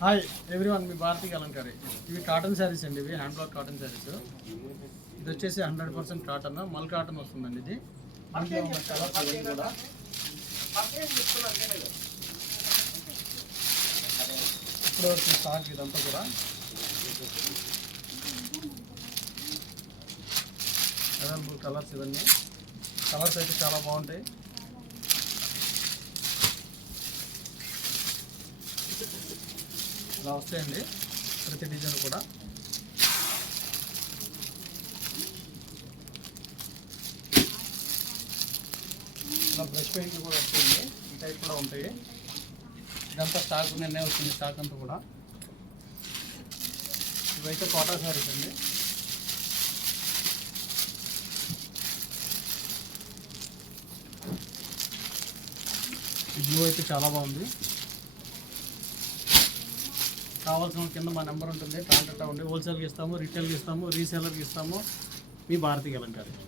Hi everyone, మీ భారతీయ అలంకారి. ఇవి cotton saris అండి, ఇవి హ్యాండ్ బ్లాక్ కాటన్ శారీస్. ఇది వచ్చేసి 100% కాటన్, మల్ కాటన్ వస్తుందండి. ఇది దీంట్లో ఉన్న కలర్స్ ఇవన్నీ కూడా ఇప్పుడు వచ్చిన స్టాక్ ఇదంతా కూడా అవైలబుల్ కలర్స్. ఇవన్నీ కలర్స్ అయితే చాలా బాగుంటాయి. ఇలా వస్తాయండి ప్రతి డిజైన్ కూడా. ఇలా బ్రష్ పెయింట్లు కూడా వస్తాయండి, ఈ టైప్ కూడా ఉంటాయి. ఇదంతా స్టాక్ నిన్నే వచ్చింది, స్టాక్ అంతా కూడా. ఇవైతే కోటా శారీస్ అండి. ఈ బ్లూ అయితే చాలా బాగుంది. కావాల్సిన కింద మా నెంబర్ ఉంటుంది, కాంటాక్ట్ అవ్వండి. హోల్సేల్కి ఇస్తాము, రిటైల్కి ఇస్తాము, రీసేలర్కి ఇస్తాము. మీ భారతీయ అలంకారి.